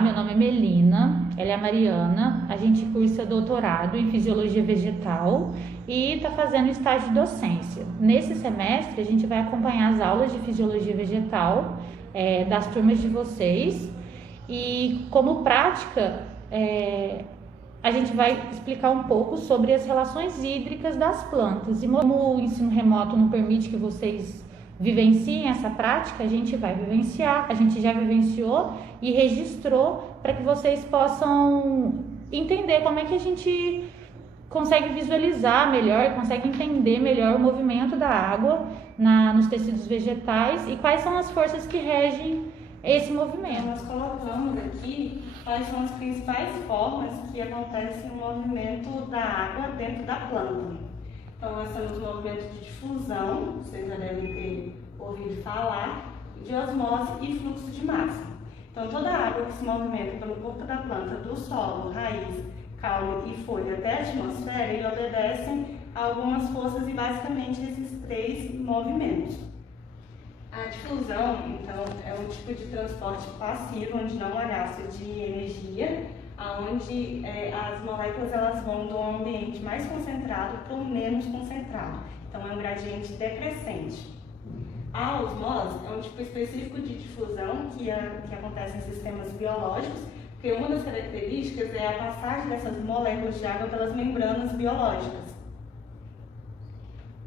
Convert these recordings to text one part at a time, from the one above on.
meu nome é Melina, ela é a Mariana, a gente cursa doutorado em Fisiologia Vegetal e está fazendo estágio de docência. Nesse semestre a gente vai acompanhar as aulas de Fisiologia Vegetal das turmas de vocês e como prática a gente vai explicar um pouco sobre as relações hídricas das plantas e como o ensino remoto não permite que vocês vivenciem essa prática, a gente vai vivenciar, a gente já vivenciou e registrou para que vocês possam entender como é que a gente consegue visualizar melhor, consegue entender melhor o movimento da água nos tecidos vegetais e quais são as forças que regem esse movimento. Nós colocamos aqui quais são as principais formas que acontece o movimento da água dentro da planta. Então, nós temos o movimento de difusão, vocês já devem ter ouvido falar, de osmose e fluxo de massa. Então, toda a água que se movimenta pelo corpo da planta, do solo, raiz, caule e folha até a atmosfera, eles obedecem a algumas forças e basicamente esses três movimentos. A difusão, então, é um tipo de transporte passivo, onde não há gasto de energia, onde as moléculas elas vão do ambiente mais concentrado para o menos concentrado. Então, é um gradiente decrescente. A osmose é um tipo específico de difusão que acontece em sistemas biológicos, porque uma das características é a passagem dessas moléculas de água pelas membranas biológicas.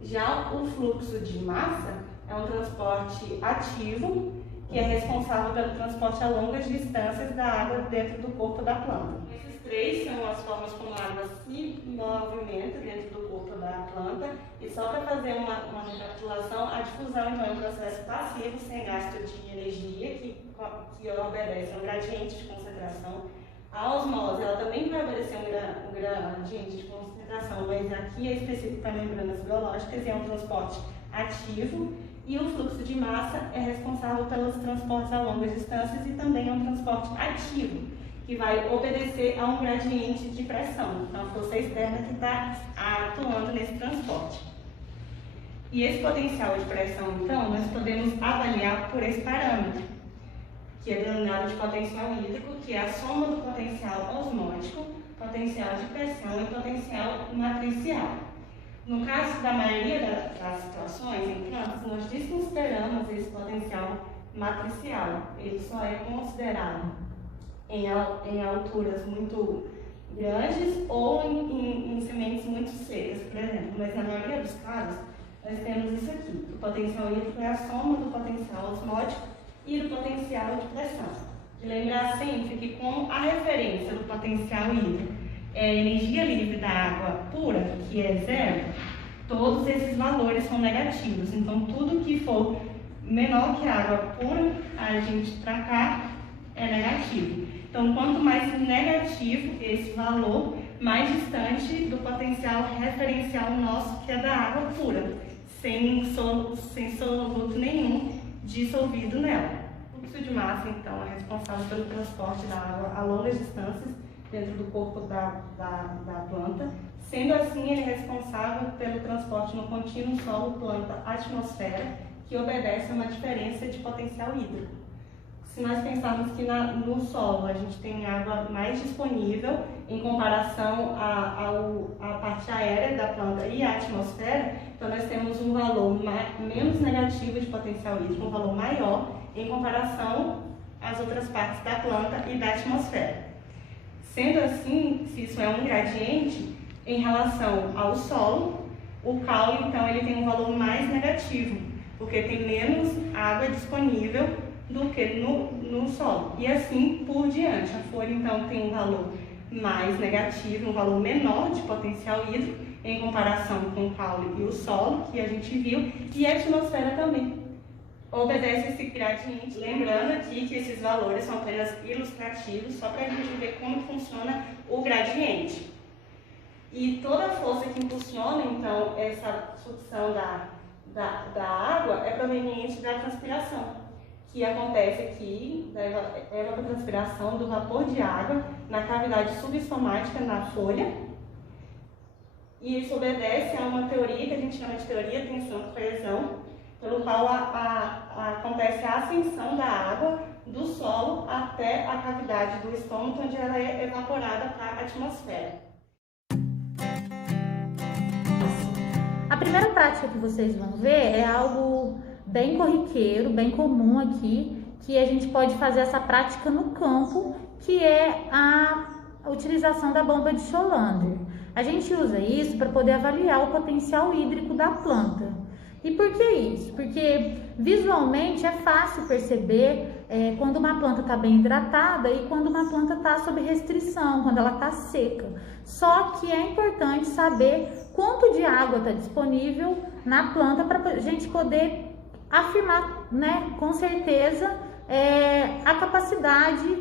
Já o fluxo de massa é um transporte ativo, que é responsável pelo transporte a longas distâncias da água dentro do corpo da planta. Esses três são as formas como a água se movimenta dentro do corpo da planta. E só para fazer uma recapitulação, a difusão então, é um processo passivo, sem gasto de energia, que obedece a um gradiente de concentração. A osmose ela também vai obedecer um gradiente de concentração, mas aqui é específico para membranas biológicas e é um transporte ativo. E o fluxo de massa é responsável pelos transportes a longas distâncias e também é um transporte ativo, que vai obedecer a um gradiente de pressão. Então, a força externa que está atuando nesse transporte. E esse potencial de pressão, então, nós podemos avaliar por esse parâmetro, que é denominado de potencial hídrico, que é a soma do potencial osmótico, potencial de pressão e potencial matricial. No caso da maioria das situações em plantas, nós desconsideramos esse potencial matricial. Ele só é considerado em alturas muito grandes ou em sementes muito secas, por exemplo. Mas na maioria dos casos, nós temos isso aqui. O potencial hídrico é a soma do potencial osmótico e do potencial de pressão. De lembrar sempre que como a referência do potencial hídrico é a energia livre da água pura, que é zero, todos esses valores são negativos. Então, tudo que for menor que a água pura, a gente para cá é negativo. Então, quanto mais negativo esse valor, mais distante do potencial referencial nosso, que é da água pura, sem soluto nenhum dissolvido nela. O fluxo de massa, então, é responsável pelo transporte da água a longas distâncias dentro do corpo da planta. Sendo assim, ele é responsável pelo transporte no contínuo solo-planta-atmosfera, que obedece a uma diferença de potencial hídrico. Se nós pensarmos que no solo a gente tem água mais disponível em comparação à parte aérea da planta e à atmosfera, então nós temos um valor menos negativo de potencial hídrico, um valor maior em comparação às outras partes da planta e da atmosfera. Sendo assim, se isso é um gradiente, em relação ao solo, o caule, então, ele tem um valor mais negativo, porque tem menos água disponível do que no solo. E assim por diante. A folha, então, tem um valor mais negativo, um valor menor de potencial hídrico, em comparação com o caule e o solo, que a gente viu, e a atmosfera também obedece esse gradiente. Lembrando aqui que esses valores são apenas ilustrativos, só para a gente ver como funciona o gradiente. E toda a força que impulsiona, então, essa sucção da água é proveniente da transpiração, que acontece aqui, da evapotranspiração do vapor de água na cavidade substomática na folha. E isso obedece a uma teoria que a gente chama de teoria de tensão-coesão, pelo qual acontece a ascensão da água do solo até a cavidade do estômago, onde ela é evaporada para a atmosfera. A primeira prática que vocês vão ver é algo bem corriqueiro, bem comum aqui, que a gente pode fazer essa prática no campo, que é a utilização da bomba de Schollander. A gente usa isso para poder avaliar o potencial hídrico da planta. E por que isso? Porque visualmente é fácil perceber quando uma planta está bem hidratada e quando uma planta está sob restrição, quando ela está seca. Só que é importante saber quanto de água está disponível na planta para a gente poder afirmar, né, com certeza a capacidade,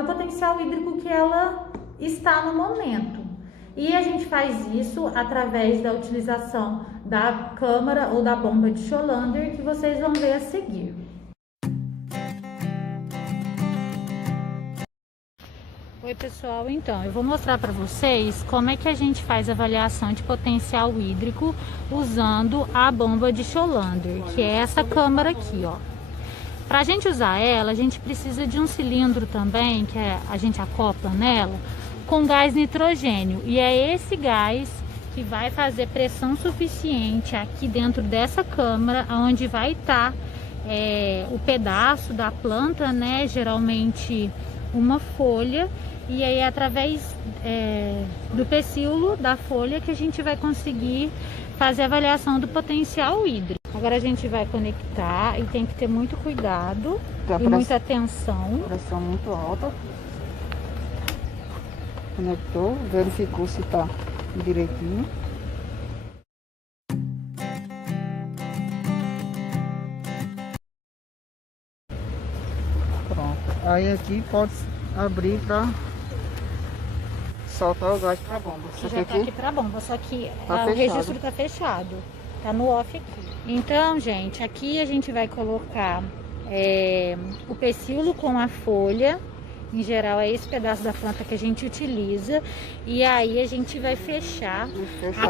o potencial hídrico que ela está no momento. E a gente faz isso através da utilização da câmara ou da bomba de Schollander, que vocês vão ver a seguir. Oi pessoal, então eu vou mostrar para vocês como é que a gente faz a avaliação de potencial hídrico usando a bomba de Schollander, que é essa câmara aqui, ó. Para a gente usar ela, a gente precisa de um cilindro também, que a gente acopla nela, com gás nitrogênio, e é esse gás que vai fazer pressão suficiente aqui dentro dessa câmara, onde vai estar o pedaço da planta, né, geralmente uma folha, e aí através do pecíolo da folha que a gente vai conseguir fazer a avaliação do potencial hídrico. Agora a gente vai conectar e tem que ter muito cuidado e muita atenção. Pressão muito alta. Conectou, verificou se está direitinho. Pronto. Aí aqui pode abrir para soltar o gás para a bomba. Já está aqui para a bomba, só que o registro está fechado. Está no off aqui. Então, gente, aqui a gente vai colocar o pecíolo com a folha. Em geral é esse pedaço da planta que a gente utiliza. E aí a gente vai fechar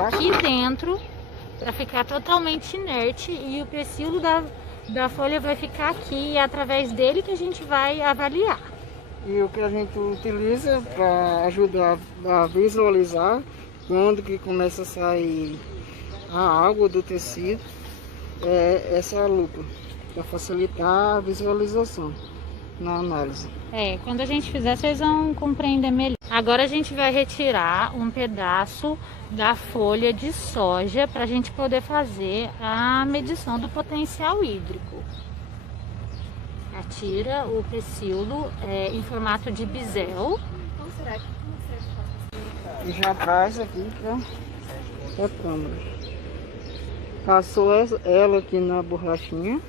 aqui dentro para ficar totalmente inerte. E o pecíolo da folha vai ficar aqui, e é através dele que a gente vai avaliar. E o que a gente utiliza para ajudar a visualizar quando que começa a sair a água do tecido é essa lupa, para facilitar a visualização na análise. Quando a gente fizer, vocês vão compreender melhor. Agora a gente vai retirar um pedaço da folha de soja para a gente poder fazer a medição do potencial hídrico. Atira o pecíolo em formato de bisel. E já traz aqui para a câmara. Passou ela aqui na borrachinha.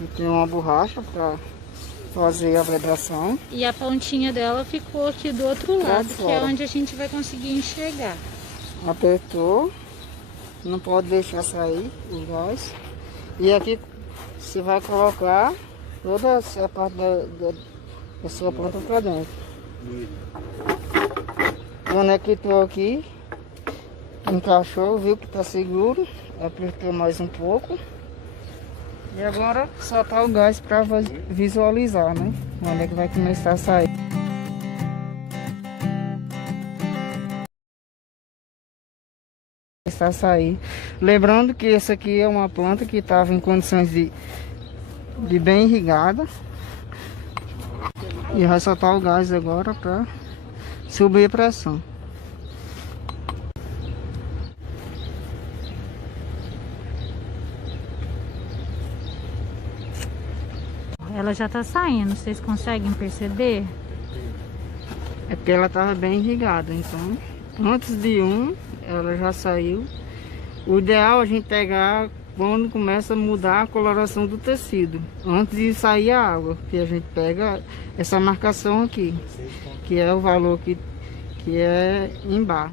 E tem uma borracha para fazer a vedação. E a pontinha dela ficou aqui do outro lado, que é onde a gente vai conseguir enxergar. Apertou, não pode deixar sair o gás. E aqui você vai colocar toda essa parte da sua planta para dentro. Conectou aqui, encaixou, viu que está seguro, apertou mais um pouco. E agora soltar o gás para visualizar, né? Onde é que vai começar a sair. Começar a sair. Lembrando que essa aqui é uma planta que estava em condições de bem irrigada. E vai soltar o gás agora para subir a pressão. Ela já está saindo, vocês conseguem perceber? É porque ela estava bem irrigada, então antes de ela já saiu. O ideal é a gente pegar quando começa a mudar a coloração do tecido, antes de sair a água, que a gente pega essa marcação aqui, que é o valor que é em bar.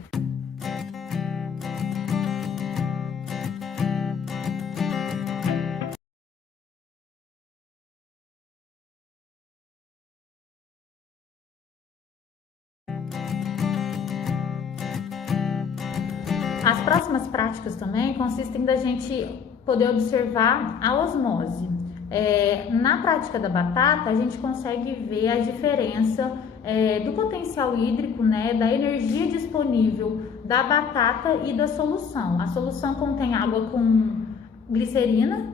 As próximas práticas também consistem da gente poder observar a osmose. Na prática da batata, a gente consegue ver a diferença do potencial hídrico, né, da energia disponível da batata e da solução. A solução contém água com glicerina.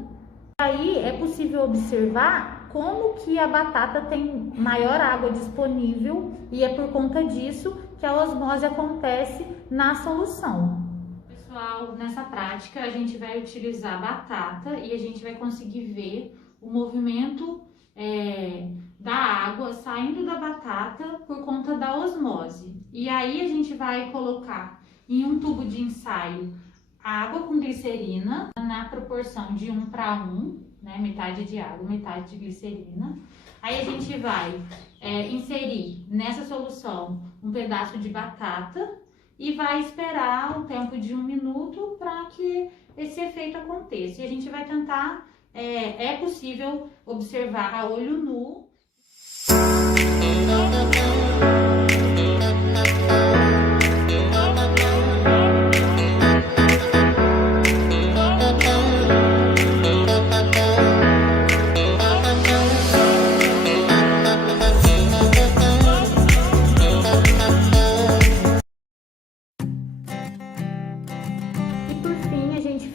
Aí é possível observar como que a batata tem maior água disponível e é por conta disso que a osmose acontece na solução. Pessoal, nessa prática a gente vai utilizar a batata e a gente vai conseguir ver o movimento da água saindo da batata por conta da osmose. E aí a gente vai colocar em um tubo de ensaio água com glicerina na proporção de 1:1, né? Metade de água, metade de glicerina. Aí a gente vai inserir nessa solução um pedaço de batata e vai esperar o tempo de 1 minuto para que esse efeito aconteça. E a gente vai tentar, é possível observar a olho nu.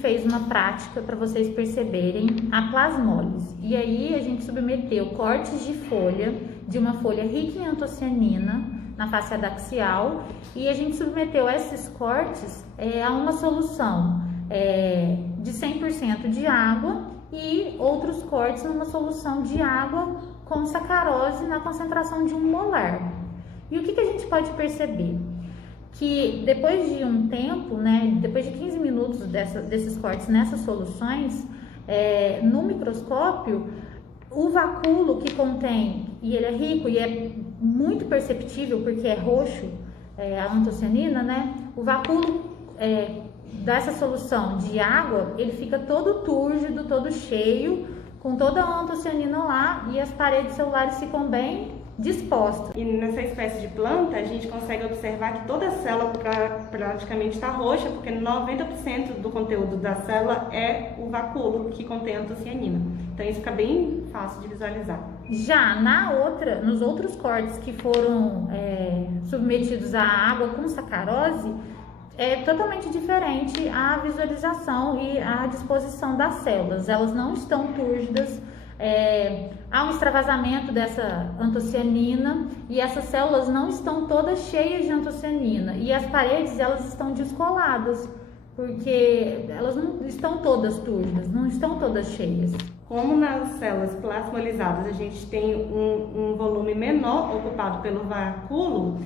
Fez uma prática para vocês perceberem a plasmólise. E aí a gente submeteu cortes de folha, de uma folha rica em antocianina na face adaxial, e a gente submeteu esses cortes a uma solução de 100% de água e outros cortes numa solução de água com sacarose na concentração de 1 molar. E o que a gente pode perceber? Que depois de um tempo, né, depois de 15 minutos desses cortes nessas soluções, no microscópio, o vacúolo que contém, e ele é rico e é muito perceptível porque é roxo, a antocianina, né, o vacúolo dessa solução de água, ele fica todo túrgido, todo cheio, com toda a antocianina lá, e as paredes celulares ficam bem disposta. E nessa espécie de planta, a gente consegue observar que toda a célula praticamente está roxa, porque 90% do conteúdo da célula é o vacúolo que contém antocianina. Então isso fica bem fácil de visualizar. Já nos outros cortes que foram submetidos à água com sacarose, é totalmente diferente a visualização e a disposição das células. Elas não estão túrgidas. Há um extravasamento dessa antocianina e essas células não estão todas cheias de antocianina, e as paredes elas estão descoladas porque elas não estão todas túrgidas, não estão todas cheias. Como nas células plasmolizadas a gente tem um volume menor ocupado pelo vacúolo,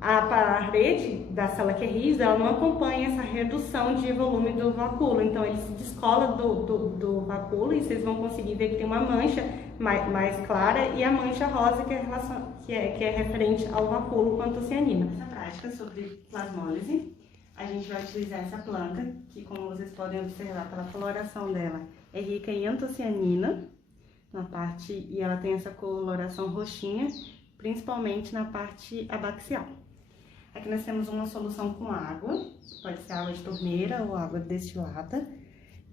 a parede da célula que é rígida, ela não acompanha essa redução de volume do vacúolo, então ele se descola do vacúolo e vocês vão conseguir ver que tem uma mancha mais clara e a mancha rosa que é referente ao vacúolo com antocianina. Nessa prática sobre plasmólise, a gente vai utilizar essa planta, que como vocês podem observar pela coloração dela, é rica em antocianina na parte, e ela tem essa coloração roxinha, principalmente na parte abaxial. Aqui nós temos uma solução com água, pode ser água de torneira ou água destilada,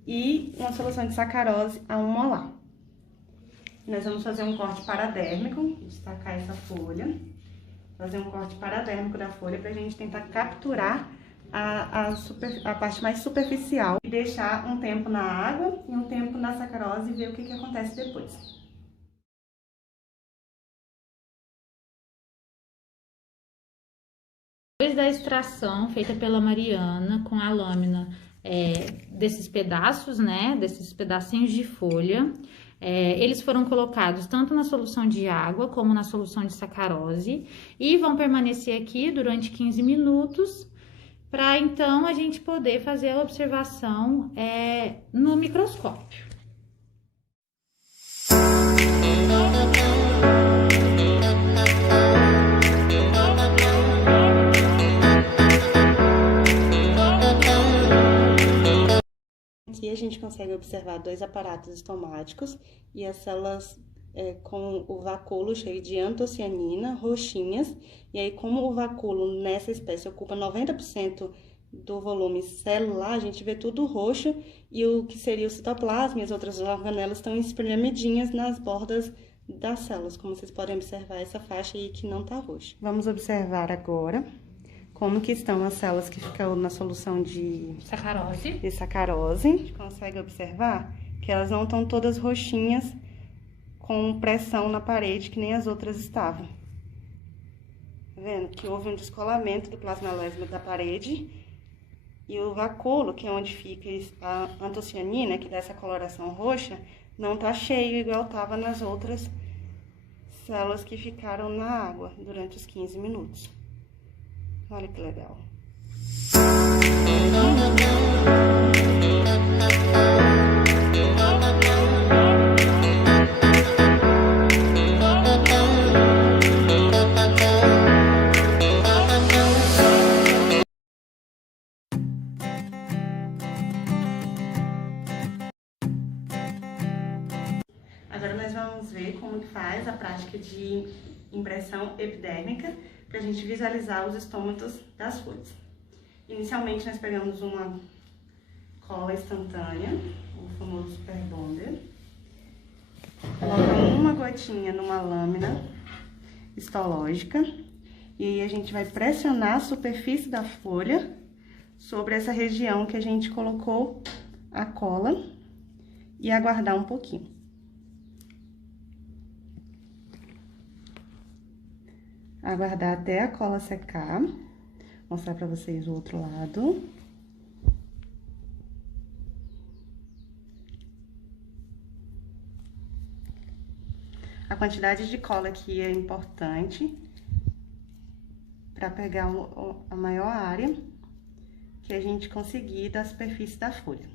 e uma solução de sacarose a 1 molar. Nós vamos fazer um corte paradérmico, destacar essa folha, fazer um corte paradérmico da folha para a gente tentar capturar a parte mais superficial e deixar um tempo na água e um tempo na sacarose e ver o que acontece depois. Depois da extração feita pela Mariana com a lâmina desses pedaços, né, desses pedacinhos de folha, eles foram colocados tanto na solução de água como na solução de sacarose e vão permanecer aqui durante 15 minutos para então a gente poder fazer a observação no microscópio. Aqui a gente consegue observar 2 aparatos estomáticos e as células com o vacúolo cheio de antocianina, roxinhas, e aí como o vacúolo nessa espécie ocupa 90% do volume celular, a gente vê tudo roxo e o que seria o citoplasma e as outras organelas estão espremidinhas nas bordas das células, como vocês podem observar essa faixa aí que não tá roxa. Vamos observar agora como que estão as células que ficam na solução de sacarose. A gente consegue observar que elas não estão todas roxinhas com pressão na parede, que nem as outras estavam. Tá vendo? Que houve um descolamento do plasmalésima da parede e o vacúolo, que é onde fica a antocianina, que dá essa coloração roxa, não tá cheio igual tava nas outras células que ficaram na água durante os 15 minutos. Olha que legal. Agora nós vamos ver como que faz a prática de impressão epidérmica para a gente visualizar os estômatos das folhas. Inicialmente nós pegamos uma cola instantânea, o famoso Super Bonder, colocamos uma gotinha numa lâmina histológica e aí a gente vai pressionar a superfície da folha sobre essa região que a gente colocou a cola e aguardar um pouquinho. Aguardar até a cola secar. Mostrar pra vocês o outro lado. A quantidade de cola aqui é importante para pegar a maior área que a gente conseguir da superfície da folha.